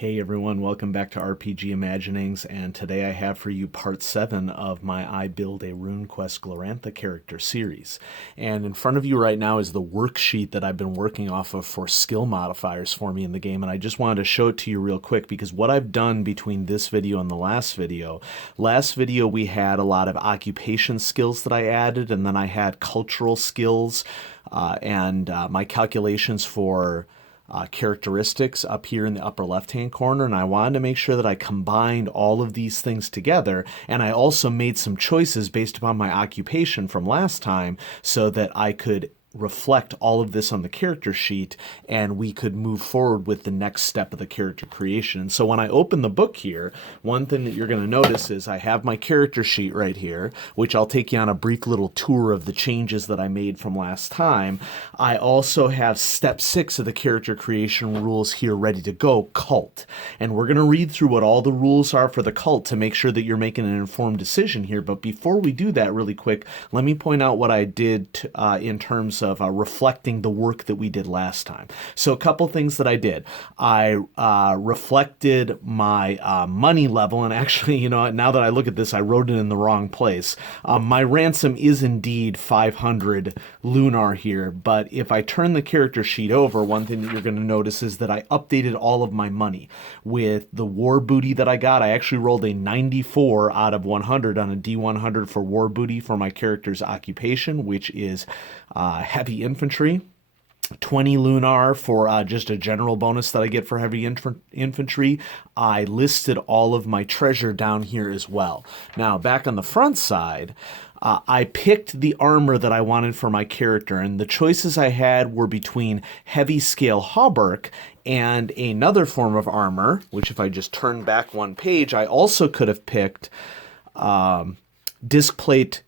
Hey everyone, welcome back to RPG Imaginings, and today I have for you part 7 of my I Build a Runequest Glorantha character series. And in front of you right now is the worksheet that I've been working off of for skill modifiers for me in the game, and I just wanted to show it to you real quick because what I've done between this video and the last video we had a lot of occupation skills that I added, and then I had cultural skills and my calculations for characteristics up here in the upper left hand corner, and I wanted to make sure that I combined all of these things together, and I also made some choices based upon my occupation from last time so that I could reflect all of this on the character sheet and we could move forward with the next step of the character creation. And so when I open the book here, one thing that you're going to notice is I have my character sheet right here, which I'll take you on a brief little tour of the changes that I made from last time. I also have step 6 of the character creation rules here ready to go, cult. And we're going to read through what all the rules are for the cult to make sure that you're making an informed decision here. But before we do that really quick, let me point out what I did in terms of reflecting the work that we did last time. So a couple things that I did. I reflected my money level, and actually, you know, now that I look at this, I wrote it in the wrong place. My ransom is indeed 500 lunar here, but if I turn the character sheet over, one thing that you're going to notice is that I updated all of my money. With the war booty that I got, I actually rolled a 94 out of 100 on a D100 for war booty for my character's occupation, which is heavy infantry. 20 lunar for just a general bonus that I get for heavy infantry. I listed all of my treasure down here as well. Now, back on the front side, I picked the armor that I wanted for my character, and the choices I had were between heavy scale hauberk and another form of armor, which if I just turn back one page, I also could have picked disc plate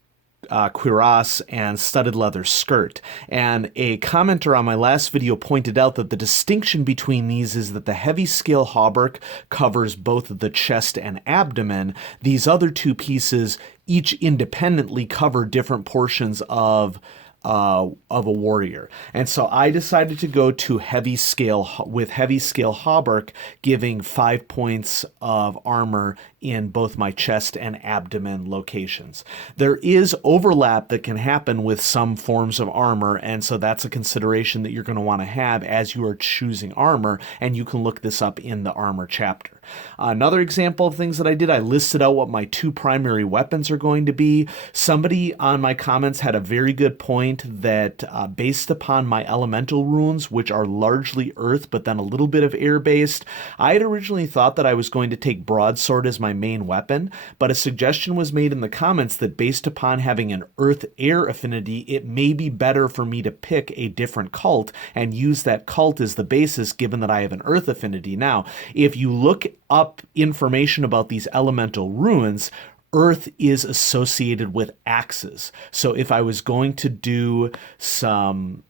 cuirass and studded leather skirt. And a commenter on my last video pointed out that the distinction between these is that the heavy scale hauberk covers both the chest and abdomen. These other two pieces each independently cover different portions of a warrior. And so I decided to go to heavy scale hauberk, giving 5 points of armor in both my chest and abdomen locations. There is overlap that can happen with some forms of armor, and so that's a consideration that you're going to want to have as you are choosing armor, and you can look this up in the armor chapter. Another example of things that I did, I listed out what my 2 primary weapons are going to be. Somebody on my comments had a very good point that based upon my elemental runes, which are largely earth but then a little bit of air based, I had originally thought that I was going to take broadsword as my main weapon, but a suggestion was made in the comments that based upon having an earth-air affinity, it may be better for me to pick a different cult and use that cult as the basis given that I have an earth affinity. Now, if you look up information about these elemental runes, earth is associated with axes. So if I was going to do some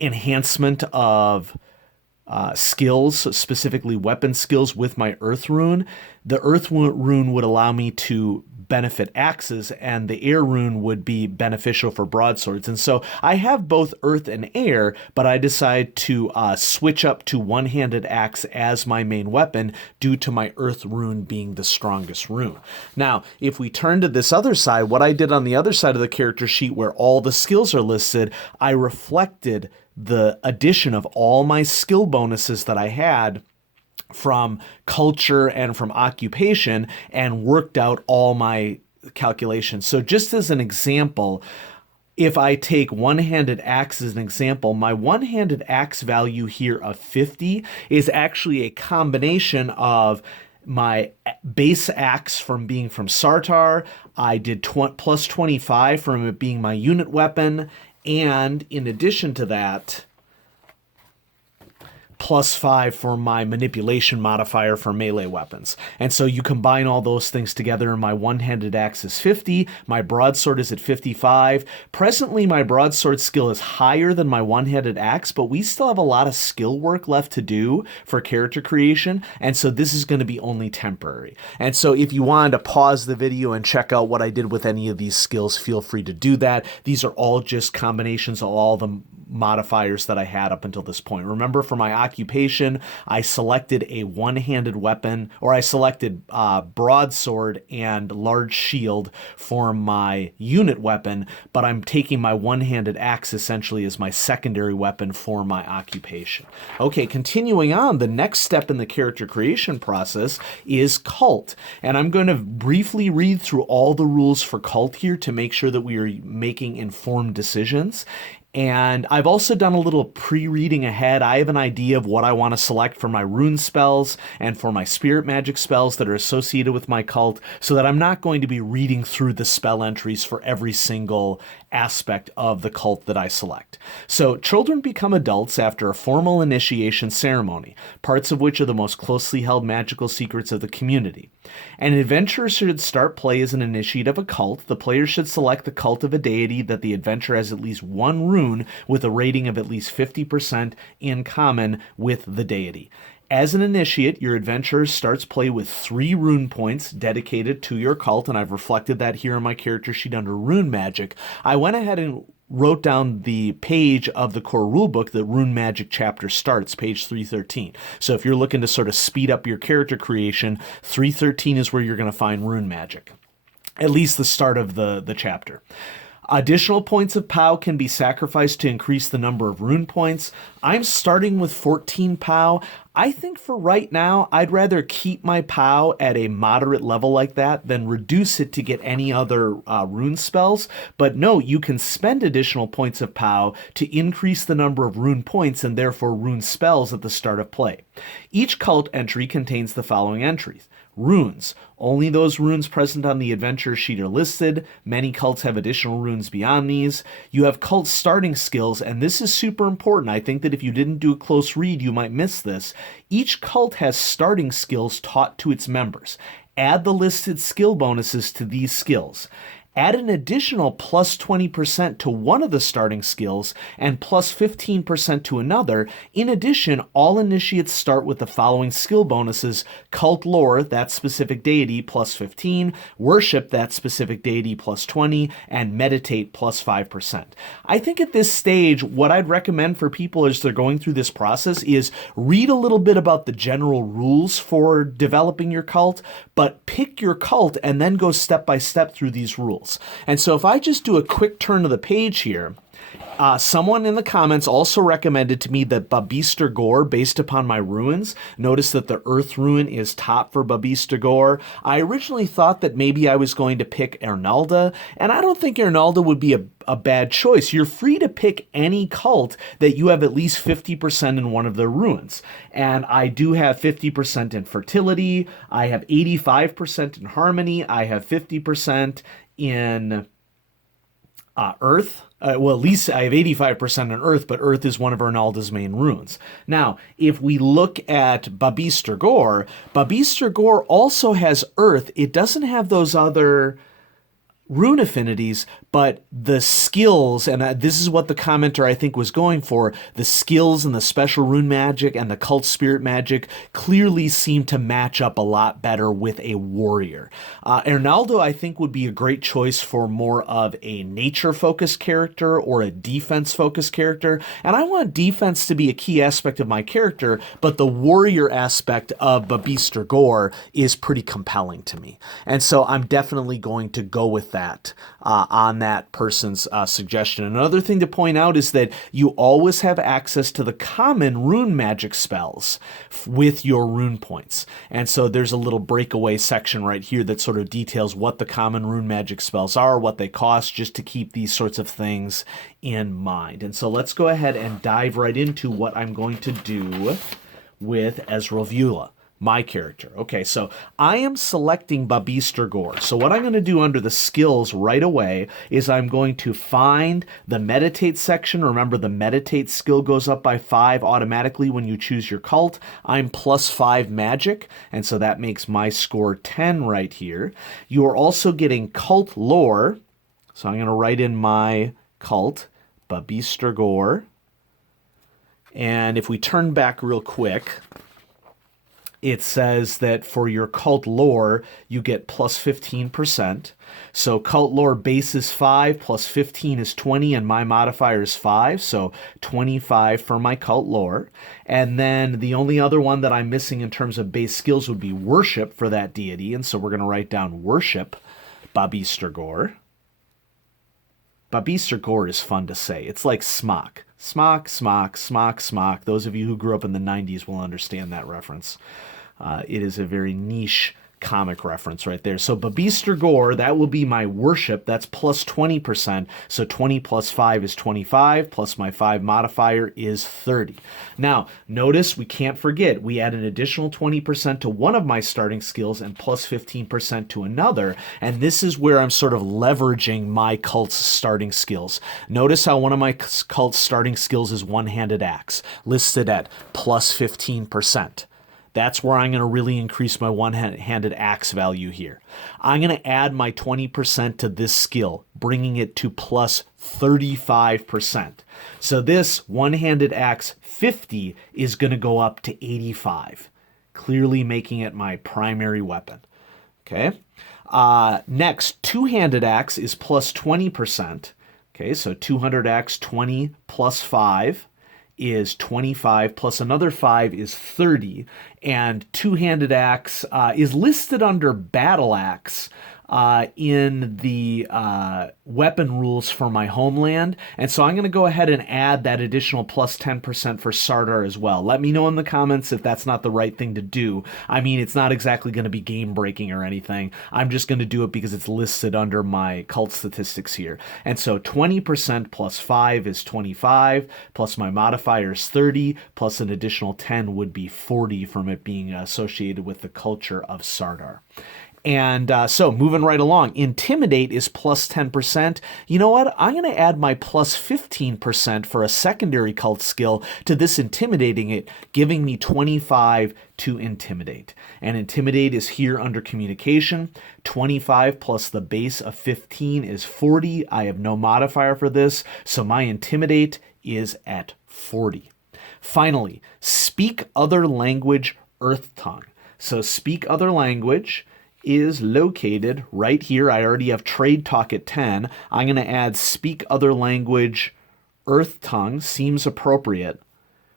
enhancement of skills, specifically weapon skills with my earth rune, the earth rune would allow me to benefit axes, and the air rune would be beneficial for broadswords. And so I have both earth and air, but I decide to switch up to one-handed axe as my main weapon due to my earth rune being the strongest rune. Now, if we turn to this other side, what I did on the other side of the character sheet where all the skills are listed, I reflected the addition of all my skill bonuses that I had from culture and from occupation and worked out all my calculations. So just as an example, if I take one-handed axe as an example, my one-handed axe value here of 50 is actually a combination of my base axe from being from Sartar. I did plus 25 from it being my unit weapon, and in addition to that, plus 5 for my manipulation modifier for melee weapons. And so you combine all those things together, and my one-handed axe is 50, my broadsword is at 55. Presently, my broadsword skill is higher than my one-handed axe, but we still have a lot of skill work left to do for character creation, and so this is going to be only temporary. And so if you wanted to pause the video and check out what I did with any of these skills, feel free to do that. These are all just combinations of all the modifiers that I had up until this point. Remember, for my occupation, I selected a one-handed weapon, or I selected broadsword and large shield for my unit weapon, but I'm taking my one-handed axe essentially as my secondary weapon for my occupation. Okay, continuing on, the next step in the character creation process is cult. And I'm going to briefly read through all the rules for cult here to make sure that we are making informed decisions. And I've also done a little pre-reading ahead. I have an idea of what I want to select for my rune spells and for my spirit magic spells that are associated with my cult, so that I'm not going to be reading through the spell entries for every single aspect of the cult that I select. So children become adults after a formal initiation ceremony, parts of which are the most closely held magical secrets of the community. An adventurer should start play as an initiate of a cult. The player should select the cult of a deity that the adventurer has at least one rune with a rating of at least 50% in common with the deity. As an initiate, your adventurer starts play with 3 rune points dedicated to your cult, and I've reflected that here on my character sheet under Rune Magic. I went ahead and wrote down the page of the core rulebook that Rune Magic chapter starts, page 313. So if you're looking to sort of speed up your character creation, 313 is where you're going to find Rune Magic, at least the start of the chapter. Additional points of POW can be sacrificed to increase the number of rune points. I'm starting with 14 POW. I think for right now, I'd rather keep my POW at a moderate level like that than reduce it to get any other rune spells. But no, you can spend additional points of POW to increase the number of rune points and therefore rune spells at the start of play. Each cult entry contains the following entries. Runes. Only those runes present on the adventure sheet are listed. Many cults have additional runes beyond these. You have cult starting skills, and this is super important. I think that if you didn't do a close read, you might miss this. Each cult has starting skills taught to its members. Add the listed skill bonuses to these skills. Add an additional plus 20% to one of the starting skills and plus 15% to another. In addition, all initiates start with the following skill bonuses: Cult Lore, that specific deity, plus 15, Worship, that specific deity, plus 20, and Meditate, plus 5%. I think at this stage, what I'd recommend for people as they're going through this process is read a little bit about the general rules for developing your cult, but pick your cult and then go step by step through these rules. And so if I just do a quick turn of the page here, someone in the comments also recommended to me that Babeestor Gor, based upon my runes. Notice that the Earth rune is top for Babeestor Gor. I originally thought that maybe I was going to pick Ernalda, and I don't think Ernalda would be a bad choice. You're free to pick any cult that you have at least 50% in one of their runes. And I do have 50% in fertility, I have 85% in harmony, I have 50% in earth. Well, at least I have 85% on earth, but earth is one of Ernalda's main runes. Now, if we look at Babeestor Gor also has earth. It doesn't have those other rune affinities, but the skills, and this is what the commenter I think was going for, the skills and the special rune magic and the cult spirit magic clearly seem to match up a lot better with a warrior. Ernaldo I think would be a great choice for more of a nature focused character or a defense focused character, and I want defense to be a key aspect of my character, but the warrior aspect of Babeestor Gor is pretty compelling to me, and so I'm definitely going to go with that on that person's suggestion. Another thing to point out is that you always have access to the common rune magic spells with your rune points. And so there's a little breakaway section right here that sort of details what the common rune magic spells are, what they cost, just to keep these sorts of things in mind. And so let's go ahead and dive right into what I'm going to do with Esrovula, my character. Okay, so I am selecting Babeestor Gor. So what I'm going to do under the skills right away is I'm going to find the meditate section. Remember, the meditate skill goes up by 5 automatically when you choose your cult. I'm plus 5 magic, and so that makes my score 10 right here. You are also getting cult lore. So I'm going to write in my cult, Babeestor Gor. And if we turn back real quick, it says that for your cult lore, you get plus 15%. So cult lore base is 5, plus 15 is 20, and my modifier is 5, so 25 for my cult lore. And then the only other one that I'm missing in terms of base skills would be worship for that deity, and so we're going to write down worship Babeestor Gor. Babeestor Gor is fun to say. It's like smock. Smock, smock, smock, smock. Those of you who grew up in the 90s will understand that reference. It is a very niche comic reference right there. So Babeestor Gor, that will be my worship. That's plus 20%. So 20 plus 5 is 25, plus my 5 modifier is 30. Now, notice we can't forget, we add an additional 20% to one of my starting skills and plus 15% to another. And this is where I'm sort of leveraging my cult's starting skills. Notice how one of my cult's starting skills is one-handed axe, listed at plus 15%. That's where I'm going to really increase my one-handed axe value here. I'm going to add my 20% to this skill, bringing it to plus 35%. So this one-handed axe 50 is going to go up to 85, clearly making it my primary weapon. Okay. Next, two-handed axe is plus 20%. Okay, so 200 axe 20 plus 5 is 25, plus another 5 is 30, and two-handed axe is listed under battle axe in the weapon rules for my homeland, and so I'm going to go ahead and add that additional plus 10% for Sardar as well. Let me know in the comments if that's not the right thing to do. I mean, it's not exactly going to be game-breaking or anything. I'm just going to do it because it's listed under my cult statistics here. And so 20% plus 5 is 25, plus my modifier is 30, plus an additional 10 would be 40 from it being associated with the culture of Sardar. And so moving right along, Intimidate is plus 10%. You know what? I'm going to add my plus 15% for a secondary cult skill to this Intimidating it, giving me 25 to Intimidate. And Intimidate is here under Communication. 25 plus the base of 15 is 40. I have no modifier for this, so my Intimidate is at 40. Finally, Speak Other Language Earth Tongue. So Speak Other Language is located right here. I already have Trade Talk at 10. I'm going to add Speak Other Language Earth Tongue. Seems appropriate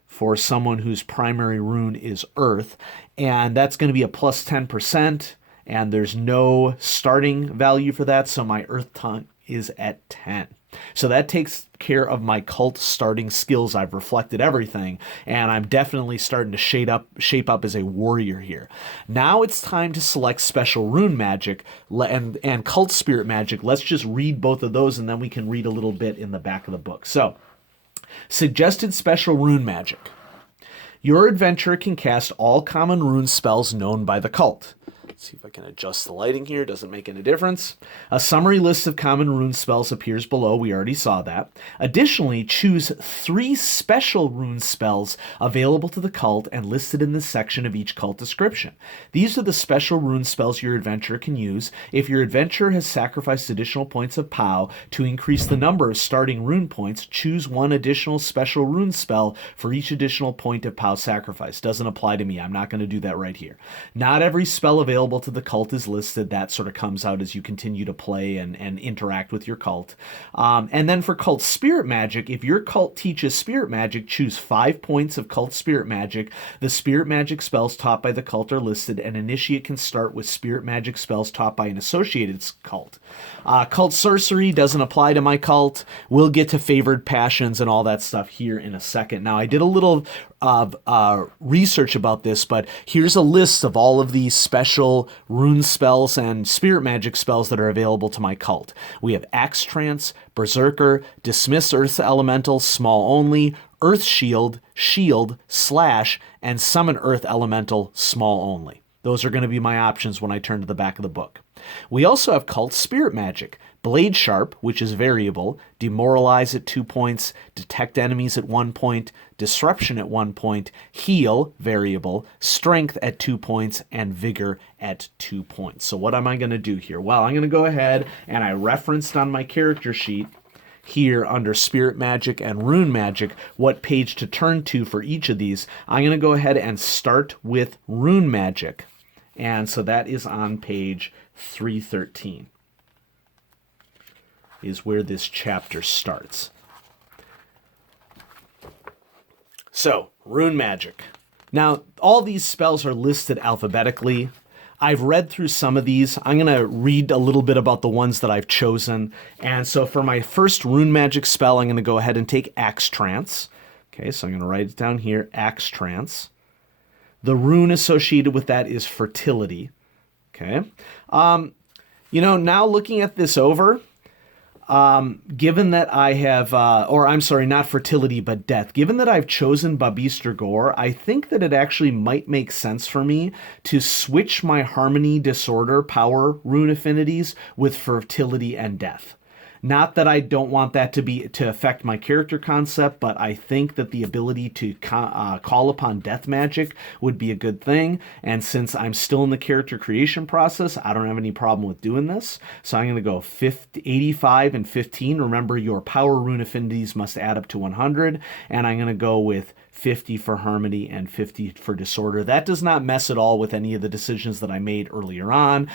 for someone whose primary rune is Earth. And that's going to be a plus 10%. And there's no starting value for that. So my Earth Tongue is at 10. So that takes care of my cult starting skills. I've reflected everything, and I'm definitely starting to shape up as a warrior here. Now it's time to select special rune magic and cult spirit magic. Let's just read both of those, and then we can read a little bit in the back of the book. So, suggested special rune magic. Your adventurer can cast all common rune spells known by the cult. Let's see if I can adjust the lighting here. Doesn't make any difference. A summary list of common rune spells appears below. We already saw that. Additionally, choose 3 special rune spells available to the cult and listed in this section of each cult description. These are the special rune spells your adventurer can use if your adventurer has sacrificed additional points of POW to increase the number of starting rune points. Choose 1 additional special rune spell for each additional point of POW sacrifice. Doesn't apply to me. I'm not going to do that right here. Not every spell available to the cult is listed. That sort of comes out as you continue to play and interact with your cult. And then for cult spirit magic, if your cult teaches spirit magic, choose 5 points of cult spirit magic. The spirit magic spells taught by the cult are listed. An initiate can start with spirit magic spells taught by an associated cult. Cult sorcery doesn't apply to my cult. We'll get to favored passions and all that stuff here in a second. Now, I did a little research about this, but here's a list of all of these special rune spells and spirit magic spells that are available to my cult. We have Axe Trance, Berserker, Dismiss Earth Elemental, Small Only, Earth Shield, Shield, Slash, and Summon Earth Elemental, Small Only. Those are going to be my options when I turn to the back of the book. We also have Cult Spirit Magic. Blade Sharp, which is variable, Demoralize at 2 points, Detect Enemies at 1 point, Disruption at 1 point, Heal, variable, Strength at 2 points, and Vigor at 2 points. So what am I going to do here? Well, I'm going to go ahead and I referenced on my character sheet here under Spirit Magic and Rune Magic what page to turn to for each of these. I'm going to go ahead and start with Rune Magic. And so that is on page 313, is where this chapter starts. So, Rune Magic. Now, all these spells are listed alphabetically. I've read through some of these. I'm going to read a little bit about the ones that I've chosen. And so for my first Rune Magic spell, I'm going to go ahead and take Axe Trance. Okay, so I'm going to write it down here, Axe Trance. The rune associated with that is Fertility. Okay. Now looking at this over, given that I have, not Fertility, but Death. Given that I've chosen Babeestor Gor, I think that it actually might make sense for me to switch my Harmony, Disorder, Power rune affinities with Fertility and Death. Not that I don't want that to affect my character concept, but I think that the ability to call upon death magic would be a good thing. And since I'm still in the character creation process, I don't have any problem with doing this. So I'm going to go 85 and 15. Remember, your power rune affinities must add up to 100. And I'm going to go with 50 for Harmony and 50 for Disorder. That does not mess at all with any of the decisions that I made earlier on,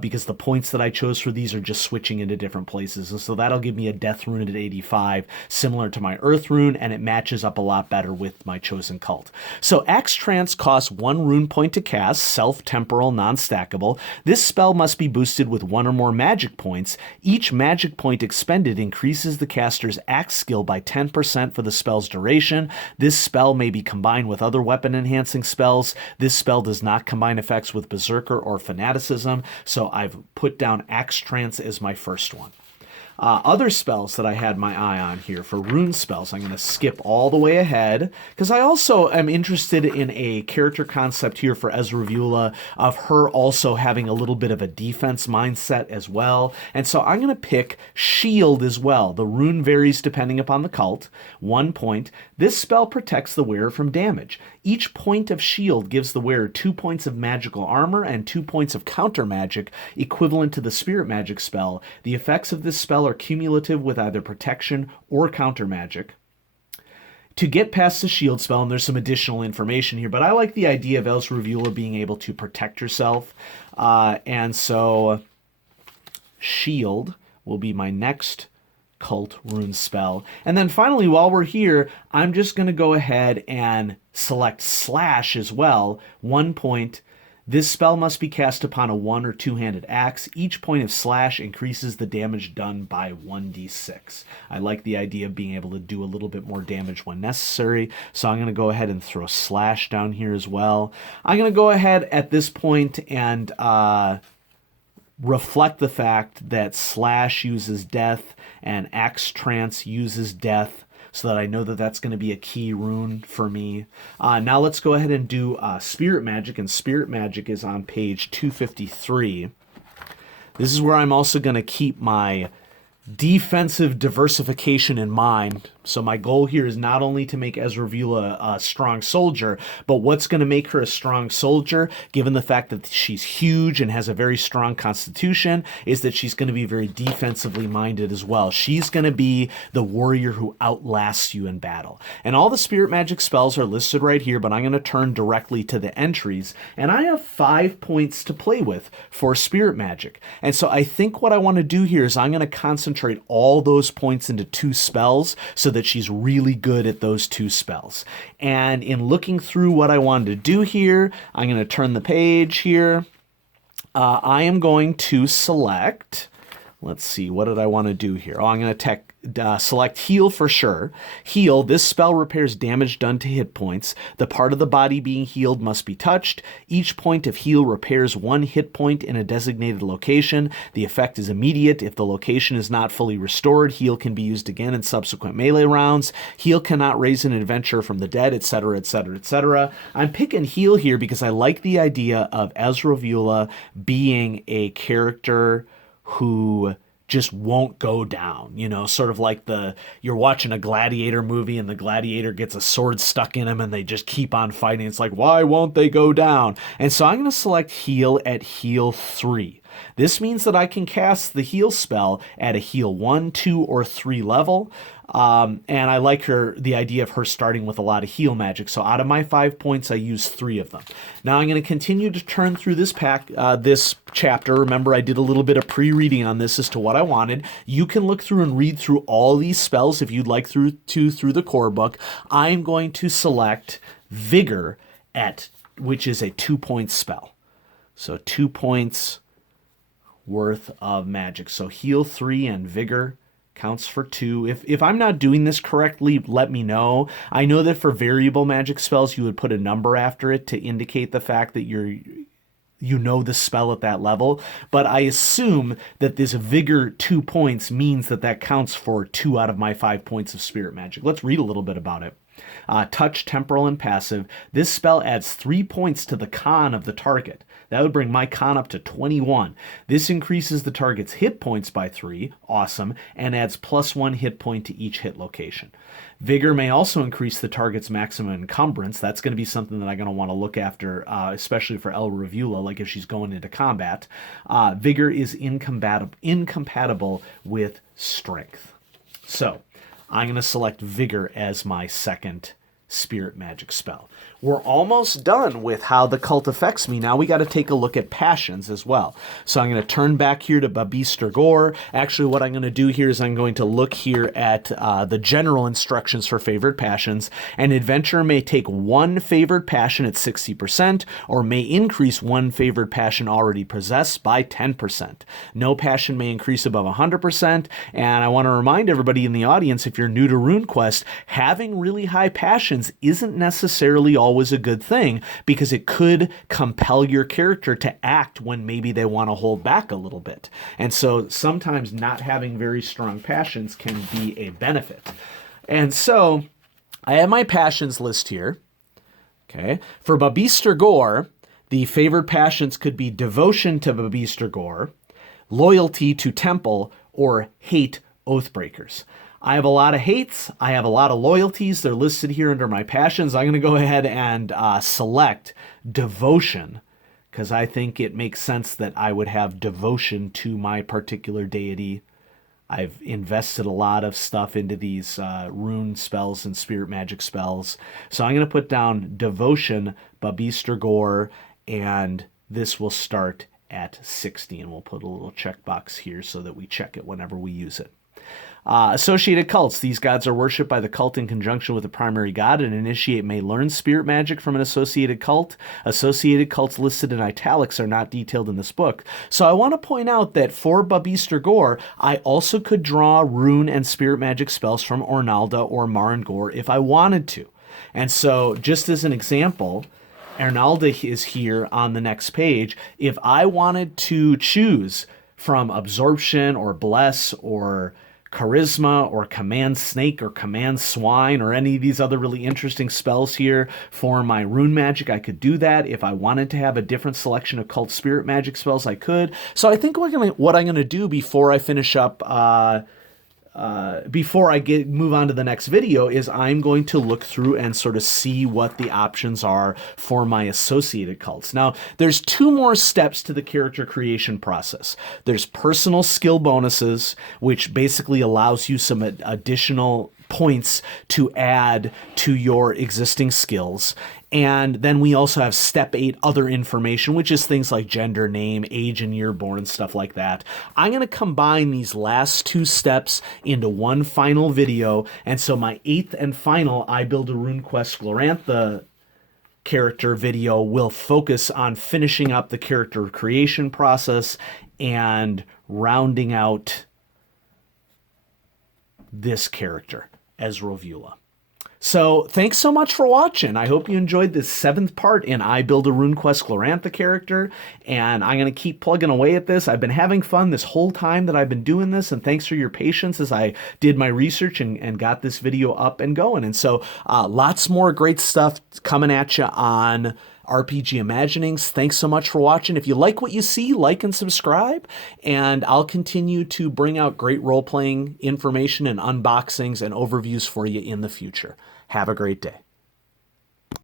because the points that I chose for these are just switching into different places. And so that'll give me a Death rune at 85, similar to my Earth rune, and it matches up a lot better with my chosen cult. So Axe Trance costs 1 rune point to cast, self-temporal, non-stackable. This spell must be boosted with 1 or more magic points. Each magic point expended increases the caster's axe skill by 10% for the spell's duration. This spell may be combined with other weapon-enhancing spells. This spell does not combine effects with Berserker or Fanaticism, so I've put down Axe Trance as my first one. Other spells that I had my eye on here for rune spells, I'm going to skip all the way ahead, because I also am interested in a character concept here for Esrovula of her also having a little bit of a defense mindset as well. And so I'm going to pick Shield as well. The rune varies depending upon the cult. 1 point. This spell protects the wearer from damage. Each point of shield gives the wearer 2 points of magical armor and 2 points of counter magic, equivalent to the Spirit Magic spell. The effects of this spell are cumulative with either protection or counter magic. To get past the shield spell, and there's some additional information here, but I like the idea of Esrovula being able to protect herself. And so Shield will be my next cult rune spell. And then finally, while we're here, I'm just going to go ahead and select Slash as well. 1 point. This spell must be cast upon a 1- or 2-handed axe. Each point of Slash increases the damage done by 1d6. I like the idea of being able to do a little bit more damage when necessary, so I'm going to go ahead and throw Slash down here as well. I'm going to go ahead at this point and reflect the fact that Slash uses Death and Axe Trance uses Death, so that I know that that's going to be a key rune for me. Now let's go ahead and do Spirit Magic, and Spirit Magic is on page 253. This is where I'm also going to keep my defensive diversification in mind. So my goal here is not only to make Esrovula a strong soldier, but what's going to make her a strong soldier, given the fact that she's huge and has a very strong constitution, is that she's going to be very defensively minded as well. She's going to be the warrior who outlasts you in battle. And all the Spirit Magic spells are listed right here, but I'm going to turn directly to the entries, and I have 5 points to play with for Spirit Magic. And so I think what I want to do here is I'm going to concentrate all those points into 2 spells, so that she's really good at those 2 spells. And in looking through what I wanted to do here, I'm going to turn the page here. I am going to select, let's see, what did I want to do here? I'm going to select Heal for sure. Heal, this spell repairs damage done to hit points. The part of the body being healed must be touched. Each point of heal repairs 1 hit point in a designated location. The effect is immediate. If the location is not fully restored, heal can be used again in subsequent melee rounds. Heal cannot raise an adventurer from the dead, etc., etc., etc. I'm picking Heal here because I like the idea of Esrovula being a character who just won't go down, you know, sort of like you're watching a gladiator movie and the gladiator gets a sword stuck in him and they just keep on fighting. It's like, why won't they go down? And so I'm going to select Heal at Heal 3. This means that I can cast the heal spell at a heal 1, 2, or 3 level. And I like the idea of her starting with a lot of heal magic. So out of my 5 points, I use 3 of them. Now I'm going to continue to turn through this this chapter. Remember, I did a little bit of pre-reading on this as to what I wanted. You can look through and read through all these spells if you'd like through the core book. I'm going to select Vigor which is a 2-point spell. So 2 points worth of magic. So heal 3 and Vigor counts for 2. If I'm not doing this correctly, let me know. I know that for variable magic spells, you would put a number after it to indicate the fact that you know the spell at that level, but I assume that this Vigor 2 points means that counts for 2 out of my 5 points of spirit magic. Let's read a little bit about it. Touch, temporal, and passive. This spell adds 3 points to the con of the target. That would bring my con up to 21. This increases the target's hit points by 3, awesome, and adds +1 hit point to each hit location. Vigor may also increase the target's maximum encumbrance. That's going to be something that I'm going to want to look after, especially for Esrovula, like if she's going into combat. Vigor is incompatible with strength. So I'm going to select Vigor as my second spirit magic spell. We're almost done with how the cult affects me. Now we got to take a look at passions as well. So I'm going to turn back here to Babeestor Gor. Actually, what I'm going to do here is I'm going to look here at the general instructions for favored passions. An adventurer may take 1 favored passion at 60% or may increase 1 favored passion already possessed by 10%. No passion may increase above 100%. And I want to remind everybody in the audience, if you're new to Runequest, having really high passions isn't necessarily always a good thing, because it could compel your character to act when maybe they want to hold back a little bit. And so sometimes not having very strong passions can be a benefit. And so I have my passions list here. Okay. For Babeestor Gor, the favored passions could be devotion to Babeestor Gor, loyalty to temple, or hate oathbreakers. I have a lot of hates. I have a lot of loyalties. They're listed here under my passions. I'm going to go ahead and select devotion, because I think it makes sense that I would have devotion to my particular deity. I've invested a lot of stuff into these rune spells and spirit magic spells. So I'm going to put down devotion, Babeestor Gor, and this will start at 60. And we'll put a little checkbox here so that we check it whenever we use it. Associated cults. These gods are worshipped by the cult in conjunction with the primary god. An initiate may learn spirit magic from an associated cult. Associated cults listed in italics are not detailed in this book. So I want to point out that for Babeestor Gor, I also could draw rune and spirit magic spells from Ornalda or Marangor if I wanted to. And so just as an example, Ornalda is here on the next page. If I wanted to choose from absorption or bless or charisma or command snake or command swine or any of these other really interesting spells here for my rune magic, I could do that. If I wanted to have a different selection of cult spirit magic spells, I could. So I think what I'm going to do before I finish up before I move on to the next video is I'm going to look through and sort of see what the options are for my associated cults. Now, there's 2 more steps to the character creation process. There's personal skill bonuses, which basically allows you some additional points to add to your existing skills. And then we also have step 8, other information, which is things like gender, name, age, and year born, stuff like that. I'm going to combine these last 2 steps into one final video. And so my 8th and final I Build a Runequest Glorantha character video will focus on finishing up the character creation process and rounding out this character, Esrovula. So thanks so much for watching. I hope you enjoyed this 7th part in I Build a Runequest Glorantha character, and I'm going to keep plugging away at this. I've been having fun this whole time that I've been doing this, and thanks for your patience as I did my research and got this video up and going. And so lots more great stuff coming at you on RPG Imaginings. Thanks so much for watching. If you like what you see, like and subscribe, and I'll continue to bring out great role-playing information and unboxings and overviews for you in the future. Have a great day.